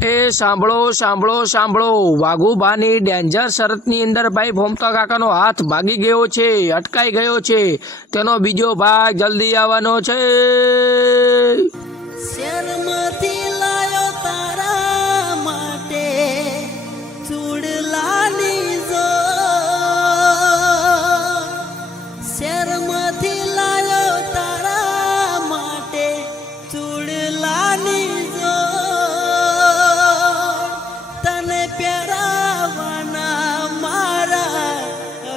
એ સાંભળો સાંભળો સાંભળો વાઘુબાની ડેન્જર શરતની અંદર ભાઈ ભોમતા કાકાનો હાથ ભાગી ગયો છે, અટકાઈ ગયો છે। તેનો બીજો ભાગ જલ્દી આવવાનો છે। શેરમાંથી લાયો તારા માટે ચૂડલાની જો, શેરમાંથી લાયો તારા માટે ચૂડલાની જો, તને પહેરાવાના મારા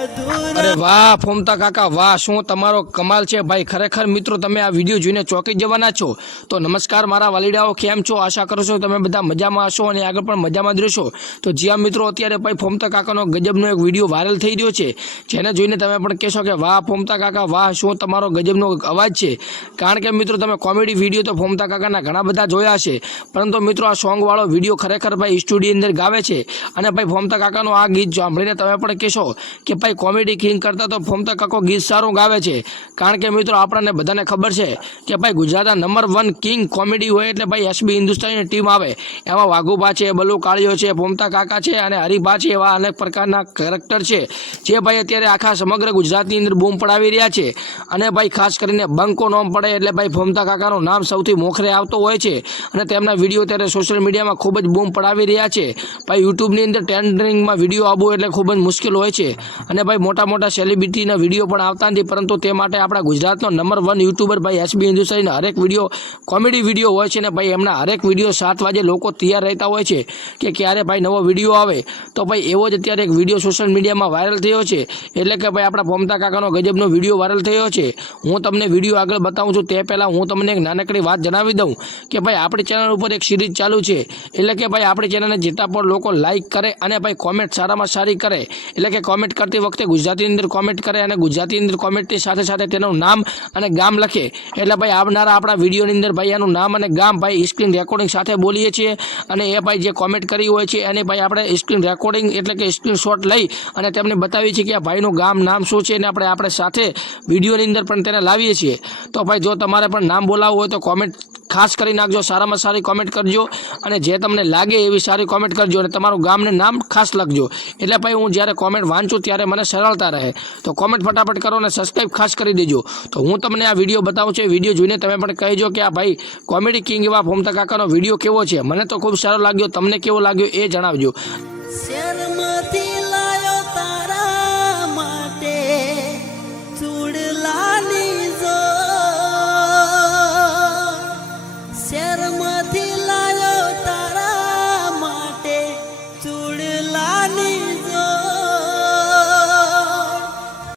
અધૂરા। અરે વાહ ભોમતા કાકા વાહ, શું તમારો કમાલ છે ભાઈ। ખરેખર મિત્રો તમે આ વિડીયો જોઈને ચોંકી જવાના છો। તો નમસ્કાર મારા વાલીડાઓ, કેમ છો? આશા કરું છું તમે બધા મજામાં હશો અને આગળ પણ મજામાં જ રહેશો। તો જ્યાં મિત્રો અત્યારે ભાઈ ભોમતા કાકાનો ગજબનો એક વિડીયો વાયરલ થઈ રહ્યો છે, જેને જોઈને તમે પણ કહેશો કે વાહ ભોમતા કાકા વાહ, શું તમારો ગજબનો અવાજ છે। કારણ કે મિત્રો તમે કોમેડી વિડીયો તો ભોમતા કાકાના ઘણા બધા જોયા છે, પરંતુ મિત્રો આ સોંગવાળો વિડીયો ખરેખર ભાઈ સ્ટુડિયો અંદર ગાવે છે। અને ભાઈ ભોમતા કાકાનો આ ગીત સાંભળીને તમે પણ કહેશો કે ભાઈ કોમેડી કિંગ કરતાં તો ભોમતા કાકો ગીત સારું ગાવે છે। કારણ કે મિત્રો આપણને બધાને ખબર છે કે ભાઈ ગુજરાતના નંબર 1 કિંગ કોમેડી હોય એટલે ભાઈ એસબી હિન્દુસ્તાનીની ટીમ આવે। એમાં વાઘુબા છે, બલ્લુ કાળિયો છે, ભોમતા કાકા છે અને હરિભા છે, એવા અનેક પ્રકારના કેરેક્ટર છે જે ભાઈ અત્યારે આખા સમગ્ર ગુજરાતની અંદર બૂમ પડાવી રહ્યા છે। અને ભાઈ ખાસ કરીને બંકો નામ પડે એટલે ભાઈ ભોમતા કાકાનું નામ સૌથી મોખરે આવતો હોય છે અને તેમના વિડીયો અત્યારે સોશિયલ મીડિયામાં ખૂબ જ બૂમ પડાવી રહ્યા છે। ભાઈ યુટ્યુબની અંદર ટ્રેન્ડિંગમાં વિડીયો આવવો એટલે ખૂબ જ મુશ્કેલ હોય છે અને ભાઈ મોટા મોટા સેલિબ્રિટીના વિડીયો પણ આવતા નથી, પરંતુ તે માટે આપણા ગુજરાતનો નંબર 1 યુટ્યુબર ભાઈ એસબી હિન્દુસ્તાનીના હરેક વિડીયો કોમેડી વિડીયો હોય છે ને ભાઈ એમના હરેક વિડીયો 7 વાગે લોકો તૈયાર રહેતા હોય છે કે ક્યારે ભાઈ નવો વિડીયો આવે। તો ભાઈ એવો જ અત્યારે એક વિડીયો સોશિયલ મીડિયામાં વાયરલ થયો છે, એટલે કે ભાઈ આપણા ભોમતા કાકાનો ગજબનો વિડીયો વાયરલ થયો છે। હું તમને વિડીયો આગળ બતાવું છું તે પહેલાં હું તમને એક નાનકડી વાત જણાવી દઉં કે ભાઈ આપણી ચેનલ ઉપર એક સિરીઝ ચાલુ છે, એટલે કે ભાઈ આપણી ચેનલને જેટલા પણ લોકો લાઇક કરે અને ભાઈ કોમેન્ટ સારામાં સારી કરે, એટલે કે કોમેન્ટ કરતી વખતે ગુજરાતીની અંદર કોમેન્ટ કરે અને ગુજરાતીની અંદર કોમેન્ટની સાથે સાથે તેનું નામ અને ગામ લખે, એટલે ભાઈ આવનારા આપણા વિડીયોની અંદર ભાઈ એનું નામ અને ગામ ભાઈ સ્ક્રીન રેકોર્ડિંગ સાથે બોલીએ છીએ અને એ ભાઈ જે કોમેન્ટ કરી હોય છે એને ભાઈ આપણે સ્ક્રીન રેકોર્ડિંગ એટલે કે સ્ક્રીનશોટ લઈ અને તેમને બતાવીએ છીએ કે આ ભાઈનું ગામ નામ શું છે અને આપણે સાથે વિડીયોની અંદર પણ તેને લાવીએ છીએ। તો ભાઈ જો તમારે પણ નામ બોલાવવું હોય તો કોમેન્ટ ખાસ કરી નાખજો, સારામાં સારી કોમેન્ટ કરજો અને જે તમને લાગે એવી સારી કોમેન્ટ કરજો અને તમારું ગામને નામ ખાસ લખજો, એટલે ભાઈ હું જ્યારે કોમેન્ટ વાંચું ત્યારે મને સરળતા રહે। તો કોમેન્ટ ફટાફટ કરો અને સબસ્ક્રાઈબ ખાસ કરી દેજો। તો હું તમને આ વિડીયો બતાવું છું, વિડીયો જોઈને તમે પણ કહેજો કે આ ભાઈ કોમેડી કિંગ એવા ભોમતા કાકાનો વિડીયો કેવો છે। મને તો ખૂબ સારો લાગ્યો, તમને કેવો લાગ્યો એ જણાવજો। શેરમાંથી